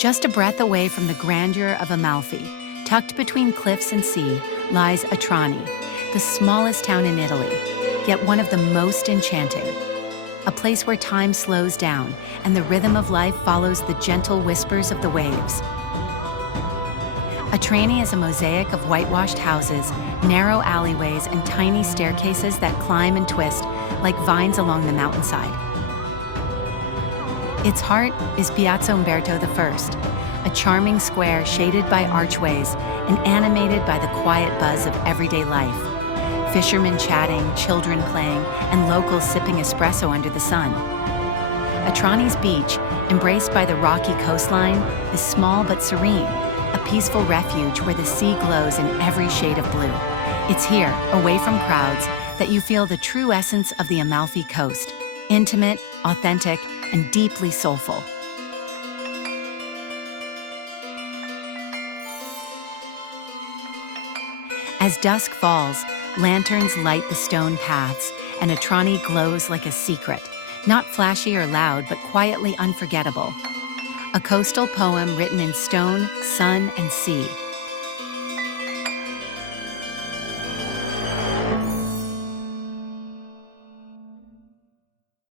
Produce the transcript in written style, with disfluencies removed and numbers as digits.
Just a breath away from the grandeur of Amalfi, tucked between cliffs and sea, lies Atrani, the smallest town in Italy, yet one of the most enchanting. A place where time slows down and the rhythm of life follows the gentle whispers of the waves. Atrani is a mosaic of whitewashed houses, narrow alleyways, and tiny staircases that climb and twist like vines along the mountainside. Its heart is Piazza Umberto I, a charming square shaded by archways and animated by the quiet buzz of everyday life. Fishermen chatting, children playing, and locals sipping espresso under the sun. Atrani's beach, embraced by the rocky coastline, is small but serene, a peaceful refuge where the sea glows in every shade of blue. It's here, away from crowds, that you feel the true essence of the Amalfi Coast: intimate, authentic, and deeply soulful. As dusk falls, lanterns light the stone paths, and Atrani glows like a secret, not flashy or loud, but quietly unforgettable. A coastal poem written in stone, sun, and sea,